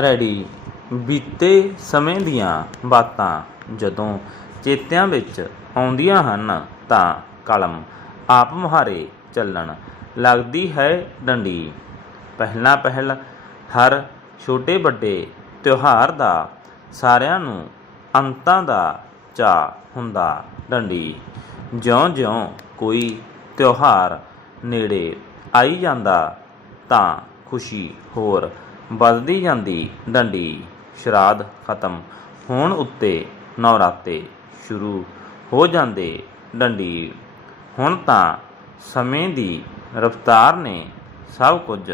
Ready. ਬੀਤੇ ਸਮੇਂ ਦੀਆਂ ਬਾਤਾਂ ਜਦੋਂ ਚੇਤਿਆਂ ਵਿੱਚ ਆਉਂਦੀਆਂ ਹਨ ਤਾਂ ਕਲਮ ਆਪ ਮੁਹਾਰੇ ਚੱਲਣ ਲੱਗਦੀ ਹੈ ਡੰਡੀ। ਪਹਿਲਾਂ ਪਹਿਲ ਹਰ ਛੋਟੇ ਵੱਡੇ ਤਿਉਹਾਰ ਦਾ ਸਾਰਿਆਂ ਨੂੰ ਅੰਤਾਂ ਦਾ ਚਾਅ ਹੁੰਦਾ ਡੰਡੀ। ਜਿਉਂ-ਜਿਉਂ ਕੋਈ ਤਿਉਹਾਰ ਨੇੜੇ ਆਈ ਜਾਂਦਾ ਤਾਂ ਖੁਸ਼ੀ ਹੋਰ ਵੱਧਦੀ ਜਾਂਦੀ ਡੰਡੀ, ਸ਼ਰਾਧ ਖਤਮ, ਹੋਣ ਉੱਤੇ ਨਵਰਾਤੇ ਸ਼ੁਰੂ ਹੋ ਜਾਂਦੇ ਡੰਡੀ। ਹੁਣ ਤਾਂ ਸਮੇਂ ਦੀ ਰਫ਼ਤਾਰ ਨੇ ਸਭ ਕੁਝ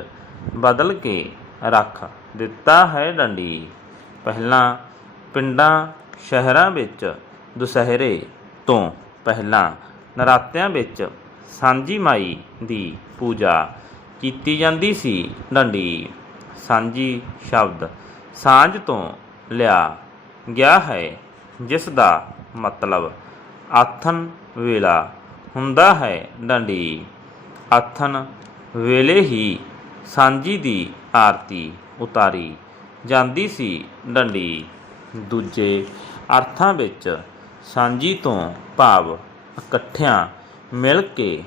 ਬਦਲ ਕੇ ਰੱਖ ਦਿੱਤਾ ਹੈ ਡੰਡੀ। ਪਹਿਲਾਂ ਪਿੰਡਾਂ, ਸ਼ਹਿਰਾਂ ਵਿੱਚ ਦੁਸਹਿਰੇ ਤੋਂ ਪਹਿਲਾਂ ਨਰਾਤਿਆਂ ਵਿੱਚ ਸਾਂਝੀ ਮਾਈ ਦੀ ਪੂਜਾ ਕੀਤੀ ਜਾਂਦੀ ਸੀ ਡੰਡੀ। ਸਾਂਝੀ ਸ਼ਬਦ ਸਾਂਝ ਤੋਂ ਲਿਆ ਗਿਆ ਹੈ, ਜਿਸ ਦਾ ਮਤਲਬ ਆਥਨ ਵੇਲਾ ਹੁੰਦਾ ਹੈ ਡੰਡੀ। ਆਥਨ ਵੇਲੇ ਹੀ ਸਾਂਝੀ ਦੀ ਆਰਤੀ ਉਤਾਰੀ ਜਾਂਦੀ ਸੀ ਡੰਡੀ। ਦੂਜੇ ਅਰਥਾਂ ਵਿੱਚ ਸਾਂਝੀ ਤੋਂ ਭਾਵ ਇਕੱਠਿਆਂ ਮਿਲ ਕੇ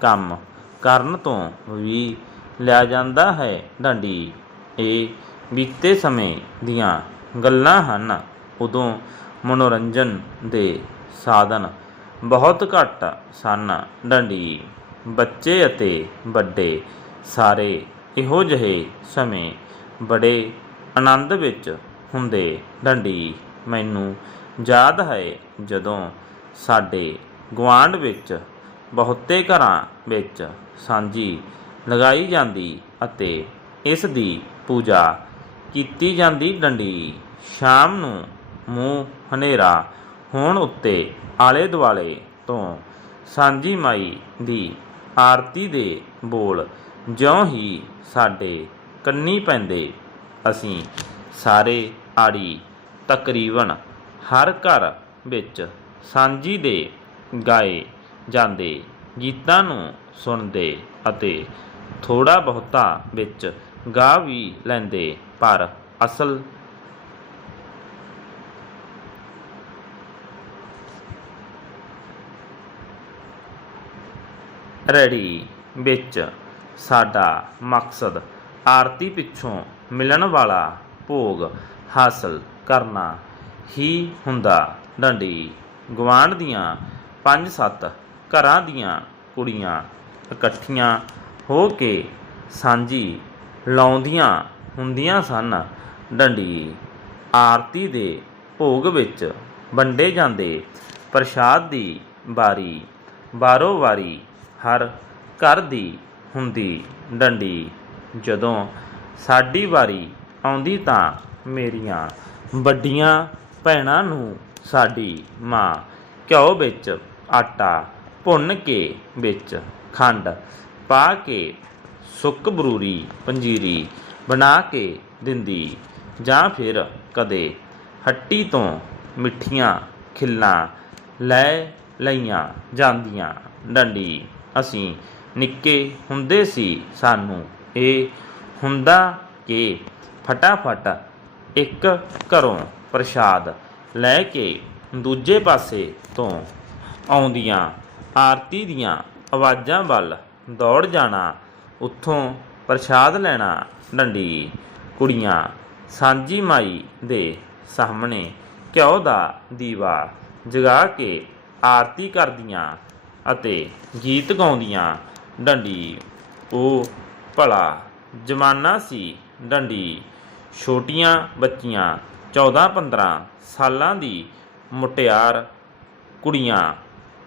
ਕੰਮ ਕਰਨ ਤੋਂ ਵੀ ਲਿਆ ਜਾਂਦਾ ਹੈ ਡੰਡੀ। ਇਹ ਬੀਤੇ ਸਮੇਂ ਦੀਆਂ ਗੱਲਾਂ ਹਨ। ਉਦੋਂ ਮਨੋਰੰਜਨ ਦੇ ਸਾਧਨ ਬਹੁਤ ਘੱਟ ਸਨ। ਡੰਡੀ, ਬੱਚੇ ਅਤੇ ਵੱਡੇ ਸਾਰੇ ਇਹੋ ਜਿਹੇ ਸਮੇਂ ਬੜੇ ਆਨੰਦ ਵਿੱਚ ਹੁੰਦੇ। ਡੰਡੀ, ਮੈਨੂੰ ਯਾਦ ਹੈ ਜਦੋਂ ਸਾਡੇ ਗੁਆਂਢ ਵਿੱਚ ਬਹੁਤੇ ਘਰਾਂ ਵਿੱਚ ਸਾਂਝੀ ਲਗਾਈ ਜਾਂਦੀ ਅਤੇ ਇਸ ਦੀ ਪੂਜਾ ਕੀਤੀ ਜਾਂਦੀ ਡੰਡੀ। ਸ਼ਾਮ ਨੂੰ ਮੂੰਹ ਹਨੇਰਾ ਹੋਣ ਉੱਤੇ ਆਲੇ ਦੁਆਲੇ ਤੋਂ ਸਾਂਝੀ ਮਾਈ ਦੀ ਆਰਤੀ ਦੇ ਬੋਲ ਜਿਉਂ ਹੀ ਸਾਡੇ ਕੰਨੀ ਪੈਂਦੇ। ਅਸੀਂ ਸਾਰੇ ਆੜੀ ਤਕਰੀਬਨ ਹਰ ਘਰ ਵਿੱਚ ਸਾਂਝੀ ਦੇ ਗਾਏ ਜਾਂਦੇ ਗੀਤਾਂ ਨੂੰ ਸੁਣਦੇ ਅਤੇ ਥੋੜਾ ਬਹੁਤਾ ਵਿੱਚ ਗਾ ਵੀ ਲੈਂਦੇ, ਪਰ ਅਸਲ ਰੈਡੀ ਵਿੱਚ ਸਾਡਾ ਮਕਸਦ ਆਰਤੀ ਪਿੱਛੋਂ ਮਿਲਣ ਵਾਲਾ ਭੋਗ ਹਾਸਲ ਕਰਨਾ ਹੀ ਹੁੰਦਾ। ਡੰਡੀ ਗਵਾਂਢ ਦੀਆਂ ਪੰਜ ਸੱਤ ਘਰਾਂ ਦੀਆਂ ਕੁੜੀਆਂ ਇਕੱਠੀਆਂ ਹੋ ਕੇ ਸਾਂਝੀ ਲਾਉਂਦੀਆਂ ਹੁੰਦੀਆਂ ਸਨ। ਡੰਡੀ ਆਰਤੀ ਦੇ ਭੋਗ ਵਿੱਚ ਵੰਡੇ ਜਾਂਦੇ। ਪ੍ਰਸ਼ਾਦ ਦੀ ਵਾਰੀ ਬਾਰੋ ਵਾਰੀ ਹਰ ਘਰ ਦੀ ਹੁੰਦੀ। ਡੰਡੀ ਜਦੋਂ ਸਾਡੀ ਵਾਰੀ ਆਉਂਦੀ ਤਾਂ ਮੇਰੀਆਂ ਵੱਡੀਆਂ ਭੈਣਾਂ ਨੂੰ ਸਾਡੀ ਮਾਂ ਘਿਓ ਵਿੱਚ ਆਟਾ ਭੁੰਨ ਕੇ ਵਿੱਚ ਖੰਡ ਪਾ ਕੇ ਸੁੱਕ ਬਰੂਰੀ ਪੰਜੀਰੀ ਬਣਾ ਕੇ ਦਿੰਦੀ ਜਾਂ ਫਿਰ ਕਦੇ ਹੱਟੀ ਤੋਂ ਮਿੱਠੀਆਂ ਖਿੱਲਾਂ ਲੈ ਲਈਆਂ ਜਾਂਦੀਆਂ। ਡੰਡੀ, ਅਸੀਂ ਨਿੱਕੇ ਹੁੰਦੇ ਸੀ, ਸਾਨੂੰ ਇਹ ਹੁੰਦਾ ਕਿ ਫਟਾਫਟ ਇੱਕ ਘਰੋਂ ਪ੍ਰਸ਼ਾਦ ਲੈ ਕੇ ਦੂਜੇ ਪਾਸੇ ਤੋਂ ਆਉਂਦੀਆਂ, ਆਰਤੀ ਦੀਆਂ ਆਵਾਜ਼ਾਂ ਵੱਲ ਦੌੜ ਜਾਣਾ ਉੱਥੋਂ ਪ੍ਰਸ਼ਾਦ ਲੈਣਾ ਡੰਡੀ। ਕੁੜੀਆਂ, ਸਾਂਝੀ ਮਾਈ ਦੇ ਸਾਹਮਣੇ ਘਿਓ ਦਾ ਦੀਵਾ ਜਗਾ ਕੇ ਆਰਤੀ ਕਰਦੀਆਂ ਅਤੇ ਗੀਤ ਗਾਉਂਦੀਆਂ। ਡੰਡੀ, ਉਹ ਭਲਾ ਜਮਾਨਾ ਸੀ ਡੰਡੀ। ਛੋਟੀਆਂ ਬੱਚੀਆਂ 14-15 ਸਾਲਾਂ ਦੀ ਮੁਟਿਆਰ ਕੁੜੀਆਂ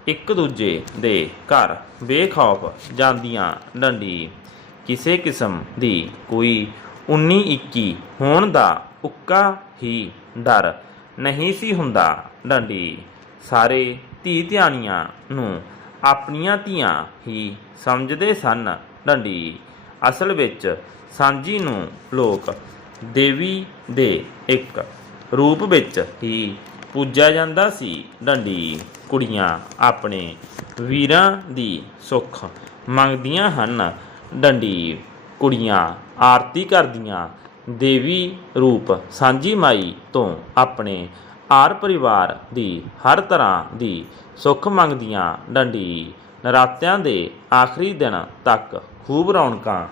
ਇੱਕ ਦੂਜੇ ਦੇ ਘਰ ਬੇਖੌਫ ਜਾਂਦੀਆਂ ਡੰਡੀ। ਕਿਸੇ ਕਿਸਮ ਦੀ ਕੋਈ 19 21 ਹੋਣ ਦਾ ਉੱਕਾ ਹੀ ਡਰ ਨਹੀਂ ਸੀ ਹੁੰਦਾ ਡੰਡੀ। ਸਾਰੇ ਧੀ ਧਿਆਣੀਆਂ ਨੂੰ ਆਪਣੀਆਂ ਧੀਆਂ ਹੀ ਸਮਝਦੇ ਸਨ ਡੰਡੀ। ਅਸਲ ਵਿੱਚ ਸਾਂਝੀ ਨੂੰ ਲੋਕ ਦੇਵੀ ਦੇ ਇੱਕ ਰੂਪ ਵਿੱਚ ਹੀ ਪੂਜਿਆ ਜਾਂਦਾ ਸੀ ਡੰਡੀ। ਕੁੜੀਆਂ ਆਪਣੇ ਵੀਰਾਂ ਦੀ ਸੁੱਖ ਮੰਗਦੀਆਂ ਹਨ। ਡੰਡੀ ਕੁੜੀਆਂ ਆਰਤੀ ਕਰਦੀਆਂ, ਦੇਵੀ ਰੂਪ ਸਾਂਝੀ ਮਾਈ ਤੋਂ ਆਪਣੇ ਆਰ ਪਰਿਵਾਰ ਦੀ ਹਰ ਤਰ੍ਹਾਂ ਦੀ ਸੁੱਖ ਮੰਗਦੀਆਂ। ਡੰਡੀ ਨਰਾਤਿਆਂ ਦੇ ਆਖਰੀ ਦਿਨ ਤੱਕ ਖੂਬ ਰੌਣਕਾਂ